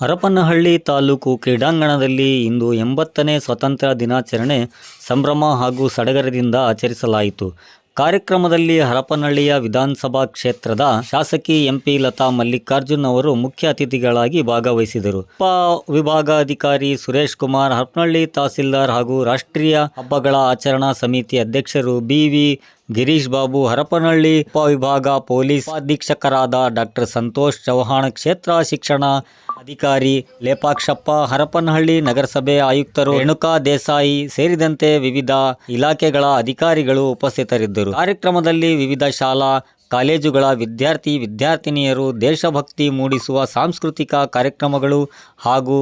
ಹರಪನಹಳ್ಳಿ ತಾಲೂಕು ಕ್ರೀಡಾಂಗಣದಲ್ಲಿ ಇಂದು 80ನೇ ಸ್ವಾತಂತ್ರ್ಯ ದಿನಾಚರಣೆ ಸಂಭ್ರಮ ಹಾಗೂ ಸಡಗರದಿಂದ ಆಚರಿಸಲಾಯಿತು. ಕಾರ್ಯಕ್ರಮದಲ್ಲಿ ಹರಪನಹಳ್ಳಿಯ ವಿಧಾನಸಭಾ ಕ್ಷೇತ್ರದ ಶಾಸಕಿ ಎಂಪಿ ಲತಾ ಮಲ್ಲಿಕಾರ್ಜುನ್ ಅವರು ಮುಖ್ಯ ಅತಿಥಿಗಳಾಗಿ ಭಾಗವಹಿಸಿದರು. ಉಪವಿಭಾಗಾಧಿಕಾರಿ ಸುರೇಶ್ ಕುಮಾರ್, ಹರಪನಹಳ್ಳಿ ತಹಸೀಲ್ದಾರ್ ಹಾಗೂ ರಾಷ್ಟ್ರೀಯ ಹಬ್ಬಗಳ ಆಚರಣಾ ಸಮಿತಿ ಅಧ್ಯಕ್ಷರು ಬಿ.ವಿ. ಗಿರೀಶ್ ಬಾಬು, ಹರಪನಹಳ್ಳಿ ಉಪವಿಭಾಗ ಪೊಲೀಸ್ ಅಧೀಕ್ಷಕರಾದ ಡಾ. ಸಂತೋಷ್ ಚೌಹಾಣ್, ಕ್ಷೇತ್ರ ಶಿಕ್ಷಣ ಅಧಿಕಾರಿ ಲೇಪಾಕ್ಷಪ್ಪ, ಹರಪನಹಳ್ಳಿ ನಗರಸಭೆ ಆಯುಕ್ತರು ರೇಣುಕಾ ದೇಸಾಯಿ ಸೇರಿದಂತೆ ವಿವಿಧ ಇಲಾಖೆಗಳ ಅಧಿಕಾರಿಗಳು ಉಪಸ್ಥಿತರಿದ್ದರು. ಕಾರ್ಯಕ್ರಮದಲ್ಲಿ ವಿವಿಧ ಶಾಲಾ ಕಾಲೇಜುಗಳ ವಿದ್ಯಾರ್ಥಿನಿಯರು ದೇಶಭಕ್ತಿ ಮೂಡಿಸುವ ಸಾಂಸ್ಕೃತಿಕ ಕಾರ್ಯಕ್ರಮಗಳು ಹಾಗೂ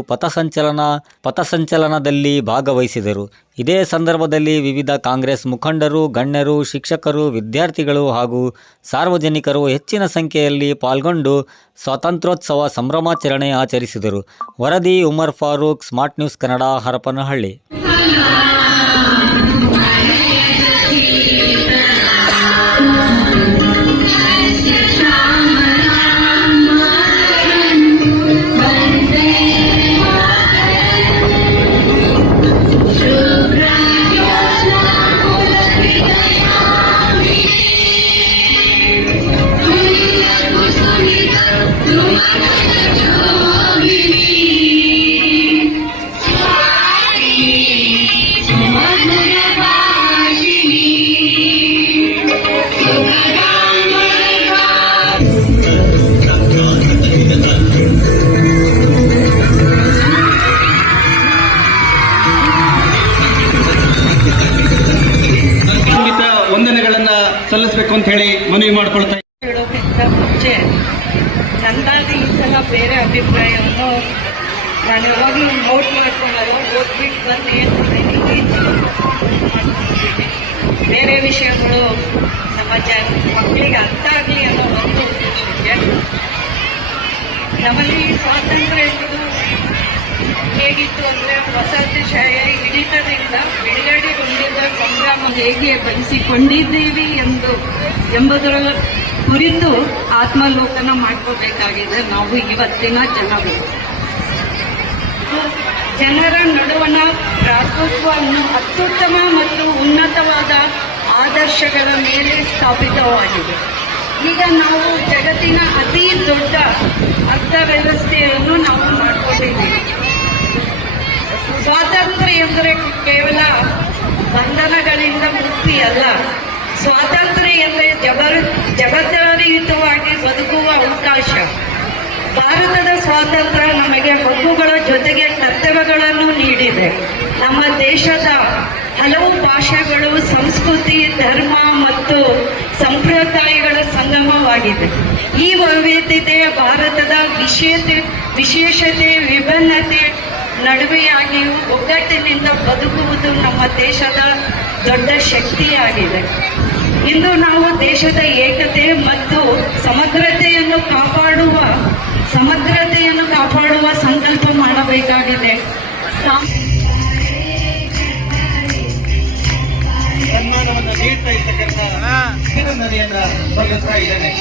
ಪಥಸಂಚಲನದಲ್ಲಿ ಭಾಗವಹಿಸಿದರು. ಇದೇ ಸಂದರ್ಭದಲ್ಲಿ ವಿವಿಧ ಕಾಂಗ್ರೆಸ್ ಮುಖಂಡರು, ಗಣ್ಯರು, ಶಿಕ್ಷಕರು, ವಿದ್ಯಾರ್ಥಿಗಳು ಹಾಗೂ ಸಾರ್ವಜನಿಕರು ಹೆಚ್ಚಿನ ಸಂಖ್ಯೆಯಲ್ಲಿ ಪಾಲ್ಗೊಂಡು ಸ್ವಾತಂತ್ರ್ಯೋತ್ಸವ ಸಂಭ್ರಮಾಚರಣೆ ಆಚರಿಸಿದರು. ವರದಿ ಉಮರ್ ಫಾರೂಕ್, ಸ್ಮಾರ್ಟ್ ನ್ಯೂಸ್ ಕನ್ನಡ, ಹರಪನಹಳ್ಳಿ. ವಂದನೆಗಳನ್ನ ಸಲ್ಲಿಸಬೇಕು ಅಂತ ಹೇಳಿ ಮನವಿ ಮಾಡ್ಕೊಳ್ತಾ ಹೇಳೋದಕ್ಕಿಂತ ಮುಂಚೆ ನಂದಾದ ಈ ಸಲ ಬೇರೆ ಅಭಿಪ್ರಾಯವನ್ನು ನಾನು ಯಾವಾಗಲೂ ನೋಟ್ ಮಾಡ್ಕೊಳ್ಳಲ್ಲ, ಓದ್ಬಿಟ್ಟು ಬಂದು ಏನು ಮಾಡ್ಕೊಂಡಿದ್ದೀನಿ. ಬೇರೆ ವಿಷಯಗಳು ನಮ್ಮ ಮಕ್ಕಳಿಗೆ ಅರ್ಥ ಆಗಲಿ ಅನ್ನೋ ಒಂದು ಉದ್ದೇಶಕ್ಕೆ ನಮ್ಮಲ್ಲಿ ಸ್ವಾತಂತ್ರ್ಯ ಎಂಬುದು ಹೇಗಿತ್ತು ಅಂದರೆ ವಸಾಹತುಶಾಹಿ ಹಿಡಿತದಿಂದ ಬಿಡುಗಡೆಗೊಂಡಿದ್ದ ಸಂಗ್ರಾಮ ಹೇಗೆ ಬಯಸಿಕೊಂಡಿದ್ದೀವಿ ಎಂಬುದರ ಕುರಿತು ಆತ್ಮಲೋಕನ ಮಾಡ್ಕೋಬೇಕಾಗಿದೆ ನಾವು ಇವತ್ತಿನ ಜನರ ನಡುವಣ ಭ್ರಾತೃತ್ವವನ್ನು ಅತ್ಯುತ್ತಮ ಮತ್ತು ಉನ್ನತವಾದ ಆದರ್ಶಗಳ ಮೇಲೆ ಸ್ಥಾಪಿತವಾಗಿದೆ. ಈಗ ನಾವು ಜಗತ್ತಿನ ಅತಿ ದೊಡ್ಡ ಅರ್ಥವ್ಯವಸ್ಥೆಯನ್ನು ನಾವು ಮಾಡಿಕೊಂಡಿದ್ದೀವಿ. ಸ್ವಾತಂತ್ರ್ಯ ಎಂದರೆ ಕೇವಲ ಬಂಧನಗಳಿಂದ ಮುಕ್ತಿ ಅಲ್ಲ, ಸ್ವಾತಂತ್ರ್ಯ ಎಂದರೆ ಜವಾಬ್ದಾರಿಯುತವಾಗಿ ಬದುಕುವ ಅವಕಾಶ. ಭಾರತದ ಸ್ವಾತಂತ್ರ್ಯ ನಮಗೆ ಹಕ್ಕುಗಳ ಜೊತೆಗೆ ಕರ್ತವ್ಯಗಳನ್ನು ನೀಡಿದೆ. ನಮ್ಮ ದೇಶದ ಹಲವು ಭಾಷೆಗಳು, ಸಂಸ್ಕೃತಿ, ಧರ್ಮ ಮತ್ತು ಸಂಪ್ರದಾಯಗಳ ಸಂಗಮವಾಗಿದೆ. ಈ ವೈವಿಧ್ಯತೆ ಭಾರತದ ವಿಶೇಷತೆ, ವಿಭಿನ್ನತೆ ನಡುವೆಯಾಗಿಯೂ ಒಗ್ಗಟ್ಟಿನಿಂದ ಬದುಕುವುದು ನಮ್ಮ ದೇಶದ ದೊಡ್ಡ ಶಕ್ತಿಯಾಗಿದೆ. ಇಂದು ನಾವು ದೇಶದ ಏಕತೆ ಮತ್ತು ಸಮಗ್ರತೆಯನ್ನು ಕಾಪಾಡುವ ಸಂಕಲ್ಪ ಮಾಡಬೇಕಾಗಿದೆ. ಸನ್ಮಾನವನ್ನು ನೀಡ್ತಾ ಇರ್ತಕ್ಕಂಥ ನದಿಯನ್ನ ಬಗೆಸ್ತಾ ಇದ್ದೇನೆ.